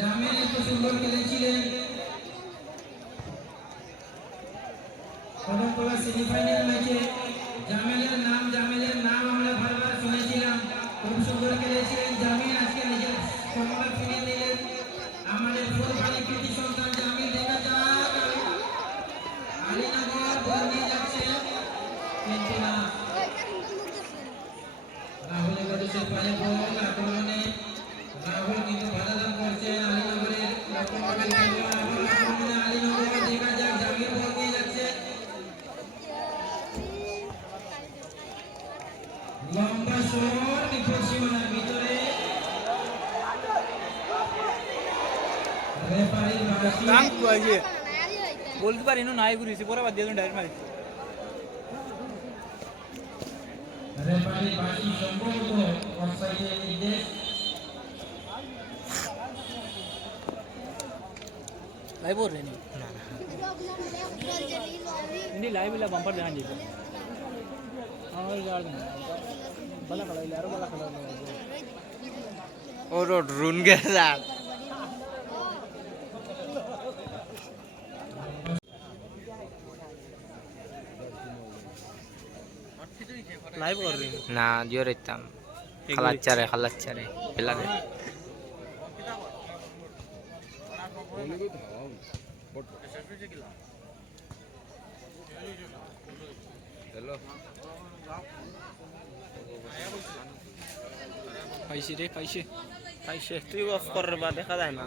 জামিল এত সুন্দর খেলেছিলেন। কদমতলা সেমিফাইনাল ম্যাচে জামিলের নাম জামিলের নাম আমরা বারবার শুনেছিলাম। খুব সুন্দর খেলেছিলেন জামিল। আজকে নিজের সমতা ফিরিয়ে দিলেন। আমাদের ফুলবাড়ি কৃতি সন্তান জামিল দেখা যাক। আলীনগর বল নিয়ে যাচ্ছে। কিন্তু না। রাহুল একাদশের পায়ে বল লম্বা শট বিপদ সীমানার ভিতরে রেফারির বাঁশি কাম কুয়াইছে বলতে পারি না নাই ঘুরিয়েছি পরে বাদ দিয়ে ডাইরেক্ট মারি রেফারির বাঁশি সম্ভবত অফসাইডের নির্দেশ লাইভ ওর রেনি ఇండి లైవ్ ఇలా బంపర్ ధ్యాన్ ওর ड्रोन গেছে साथ লাইভ কর রই না জিও রাইতাম খালাচ্চারে খালাচ্চারে পেলাগে পাইছি রে পাইছে। পাইছে। তুই অফ করার বা দেখা যায় না।